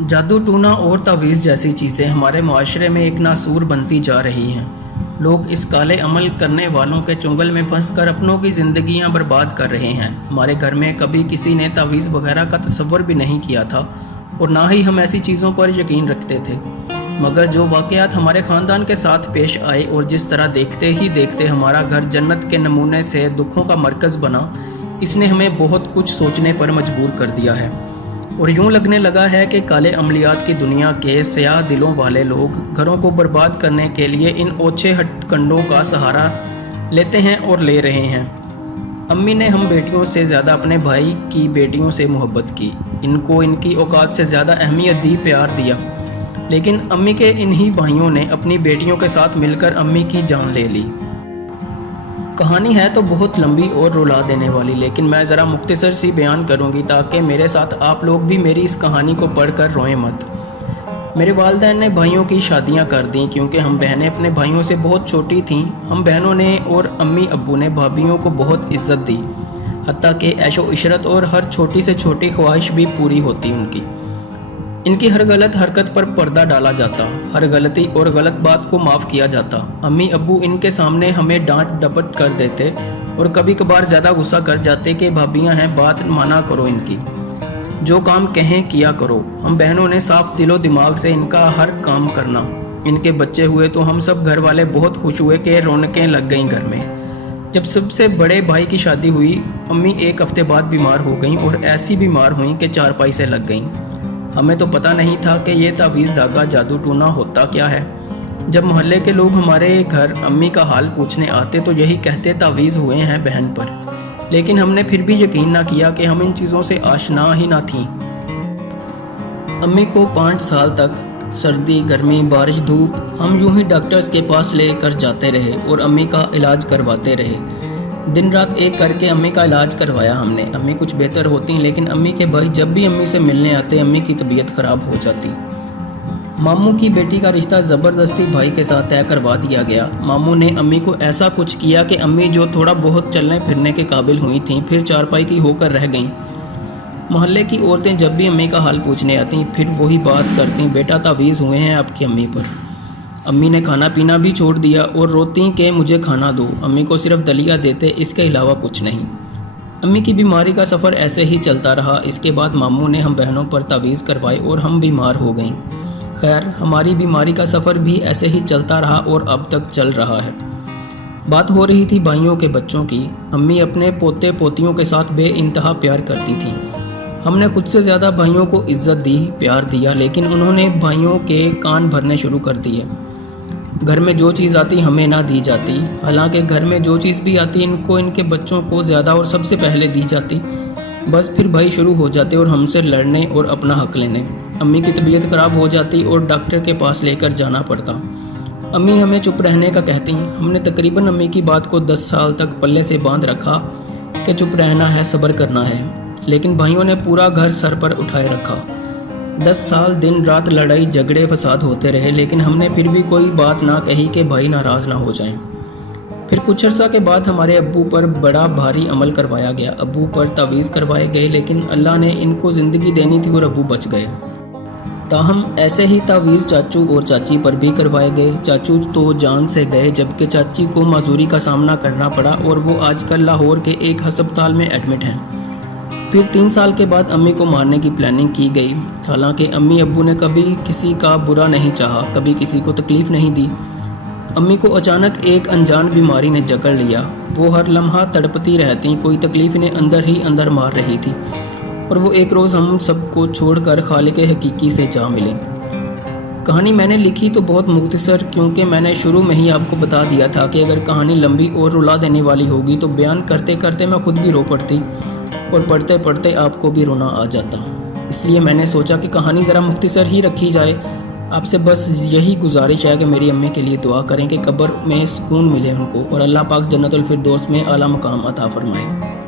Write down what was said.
जादू टूना और तावीज़ जैसी चीज़ें हमारे माशरे में एक नासूर बनती जा रही हैं। लोग इस काले अमल करने वालों के चुंगल में फंस कर अपनों की ज़िंदगियां बर्बाद कर रहे हैं। हमारे घर में कभी किसी ने तावीज़ वगैरह का तसव्वुर भी नहीं किया था और ना ही हम ऐसी चीज़ों पर यकीन रखते थे, मगर जो वाक़यात हमारे ख़ानदान के साथ पेश आए और जिस तरह देखते ही देखते हमारा घर जन्नत के नमूने से दुखों का मरकज़ बना, इसने हमें बहुत कुछ सोचने पर मजबूर कर दिया है। और यूं लगने लगा है कि काले अमलियात की दुनिया के स्याह दिलों वाले लोग घरों को बर्बाद करने के लिए इन ओछे हथकंडों का सहारा लेते हैं और ले रहे हैं। अम्मी ने हम बेटियों से ज़्यादा अपने भाई की बेटियों से मोहब्बत की, इनको इनकी औकात से ज़्यादा अहमियत दी, प्यार दिया, लेकिन अम्मी के इन्हीं भाइयों ने अपनी बेटियों के साथ मिलकर अम्मी की जान ले ली। कहानी है तो बहुत लंबी और रुला देने वाली, लेकिन मैं ज़रा मुख्तसर सी बयान करूंगी ताकि मेरे साथ आप लोग भी मेरी इस कहानी को पढ़कर रोएं मत। मेरे वालिदैन ने भाइयों की शादियां कर दी क्योंकि हम बहनें अपने भाइयों से बहुत छोटी थीं। हम बहनों ने और अम्मी अब्बू ने भाभियों को बहुत इज्जत दी, हत्ता कि ऐशो इशरत और हर छोटी से छोटी ख्वाहिश भी पूरी होती उनकी। इनकी हर गलत हरकत पर पर्दा डाला जाता, हर गलती और गलत बात को माफ़ किया जाता। अम्मी अब्बू इनके सामने हमें डांट डपट कर देते और कभी कभार ज़्यादा गुस्सा कर जाते कि भाभियां हैं, बात माना करो, इनकी जो काम कहें किया करो। हम बहनों ने साफ दिलो दिमाग से इनका हर काम करना। इनके बच्चे हुए तो हम सब घर वाले बहुत खुश हुए कि रौनकें लग गईं घर में। जब सबसे बड़े भाई की शादी हुई, अम्मी एक हफ्ते बाद बीमार हो गईं और ऐसी बीमार हुईं कि चारपाई से लग गईं। हमें तो पता नहीं था कि ये तावीज़ धागा जादू टूना होता क्या है। जब मोहल्ले के लोग हमारे घर अम्मी का हाल पूछने आते तो यही कहते तावीज़ हुए हैं बहन पर, लेकिन हमने फिर भी यकीन ना किया कि हम इन चीज़ों से आशना ही ना थीं। अम्मी को 5 साल तक सर्दी गर्मी बारिश धूप हम यूं ही डॉक्टर्स के पास लेकर जाते रहे और अम्मी का इलाज करवाते रहे। दिन रात एक करके अम्मी का इलाज करवाया हमने। अम्मी कुछ बेहतर होती, लेकिन अम्मी के भाई जब भी अम्मी से मिलने आते अम्मी की तबीयत ख़राब हो जाती। मामू की बेटी का रिश्ता ज़बरदस्ती भाई के साथ तय करवा दिया गया। मामू ने अम्मी को ऐसा कुछ किया कि अम्मी जो थोड़ा बहुत चलने फिरने के काबिल हुई थीं फिर चारपाई की होकर रह गईं। मोहल्ले की औरतें जब भी अम्मी का हाल पूछने आती फिर वही बात करती, बेटा तावीज़ हुए हैं आपकी अम्मी पर। अम्मी ने खाना पीना भी छोड़ दिया और रोती कि मुझे खाना दो। अम्मी को सिर्फ दलिया देते, इसके अलावा कुछ नहीं। अम्मी की बीमारी का सफ़र ऐसे ही चलता रहा। इसके बाद मामू ने हम बहनों पर तावीज़ करवाए और हम बीमार हो गईं। खैर, हमारी बीमारी का सफ़र भी ऐसे ही चलता रहा और अब तक चल रहा है। बात हो रही थी भाइयों के बच्चों की। अम्मी अपने पोते पोतियों के साथ बेइंतहा प्यार करती थी। हमने खुद से ज़्यादा भाइयों को इज्जत दी, प्यार दिया, लेकिन उन्होंने भाइयों के कान भरने शुरू कर दिए। घर में जो चीज़ आती हमें ना दी जाती, हालांकि घर में जो चीज़ भी आती इनको इनके बच्चों को ज़्यादा और सबसे पहले दी जाती। बस फिर भाई शुरू हो जाते और हमसे लड़ने और अपना हक लेने। अम्मी की तबीयत ख़राब हो जाती और डॉक्टर के पास लेकर जाना पड़ता। अम्मी हमें चुप रहने का कहती। हमने तकरीबन अम्मी की बात को 10 साल तक पल्ले से बांध रखा कि चुप रहना है, सब्र करना है, लेकिन भाइयों ने पूरा घर सर पर उठाए रखा। 10 साल दिन रात लड़ाई झगड़े फसाद होते रहे, लेकिन हमने फिर भी कोई बात ना कही कि भाई नाराज़ ना हो जाएं। फिर कुछ अर्सा के बाद हमारे अब्बू पर बड़ा भारी अमल करवाया गया। अब्बू पर तावीज़ करवाए गए, लेकिन अल्लाह ने इनको ज़िंदगी देनी थी और अब्बू बच गए। ताहम ऐसे ही तावीज़ चाचू और चाची पर भी करवाए गए। चाचू तो जान से गए, जबकि चाची को माजूरी का सामना करना पड़ा और वो आजकल लाहौर के एक हस्पताल में एडमिट हैं। फिर 3 साल के बाद अम्मी को मारने की प्लानिंग की गई। हालांकि अम्मी अब्बू ने कभी किसी का बुरा नहीं चाहा, कभी किसी को तकलीफ़ नहीं दी। अम्मी को अचानक एक अनजान बीमारी ने जकड़ लिया। वो हर लम्हा तड़पती रहती, कोई तकलीफ़ इन्हें अंदर ही अंदर मार रही थी। और वो एक रोज़ हम सबको छोड़कर खालिक हकीकी से जा मिले। कहानी मैंने लिखी तो बहुत मुख्तसर, क्योंकि मैंने शुरू में ही आपको बता दिया था कि अगर कहानी लंबी और रुला देने वाली होगी तो बयान करते करते मैं खुद भी रो पड़ती और पढ़ते पढ़ते आपको भी रोना आ जाता। इसलिए मैंने सोचा कि कहानी ज़रा मुख्तसर ही रखी जाए। आपसे बस यही गुजारिश है कि मेरी अम्मी के लिए दुआ करें कि कब्र में सुकून मिले उनको और अल्लाह पाक जन्नतुल फिरदौस में आला मकाम अता फरमाए।